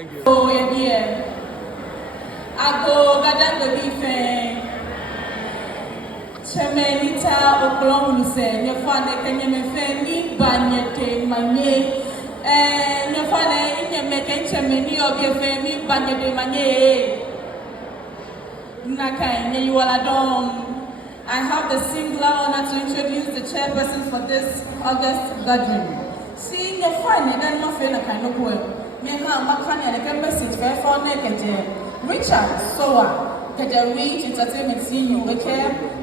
Thank you. Oh, yeah. I go Gadango Dife. Chemenita Oklahoma, your father can you me banyete manye. And your father in your making chemeni of your family banyete manye. Naka, you all adore. I have the singular honor to introduce the chairperson for this August gathering. See, your father, then no friend, I can't go. Message Richard Sowa, Reach Entertainment CU,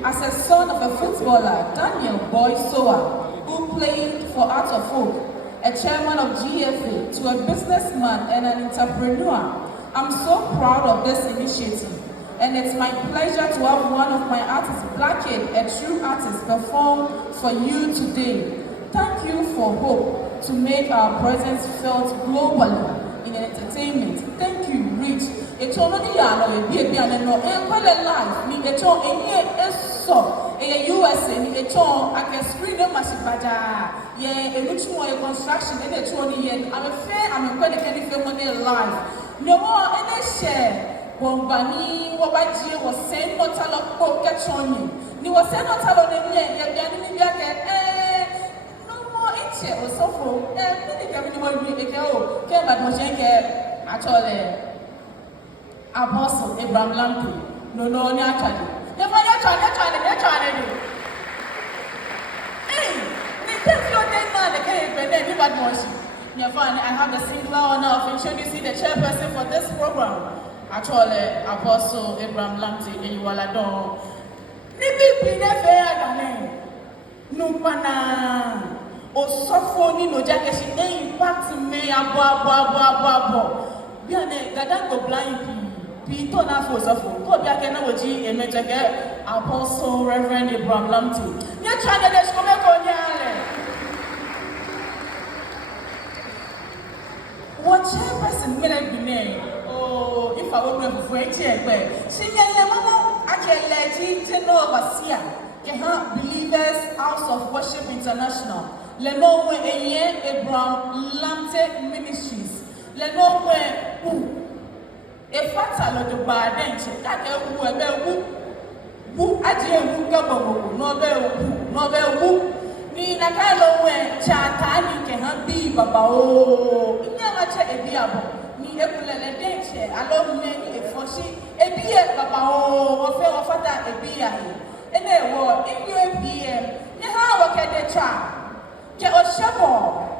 as a son of a footballer, Daniel Boy Sowa, who played for Art of Folk, a chairman of GFA, to a businessman and an entrepreneur. I'm so proud of this initiative, and it's my pleasure to have one of my artists, Blackhead, a true artist, perform for you today. Thank you for hope to make our presence felt globally in entertainment. Thank you, Rich. It's already live. Me, it's on in USA, it's on. I can screen them as yeah, a rich more construction, and it's on the I'm a fair, I'm a credit any money live. No more, and I share. Bombani, Wabaji was saying not a lot of catch on you. You were saying not a lot of or so for many Apostle Abraham Lamptey. No, naturally. Never naturally. Hey, I have the singular honor of introducing the chairperson for this program. Actually, Apostle Abraham Lamptey, and you all adore. Nibi fair no pana. Osofoni no jakeshi impact me abo biane gadango blind pito na fo sofo ko bia ke na woji emecheke Apostle Reverend Abraham Lamptey nya chane de shome ko nyale what person mele bine oh if I were to for eche egbe sinyele mama akeleji teno overseer Believers House of Worship International. Lenowe Eye Abraham Lamptey Ministries. Lenowe a fatal of the Bardenche, that who aje gabo no be ni na kalo we chatani ke habi baba o nyama che ebiabo ni ekulele denche alo me e foshi ebie baba o wo fe wo fata ebia ene wo in UPM ni ha wo ke de cha ke o shebo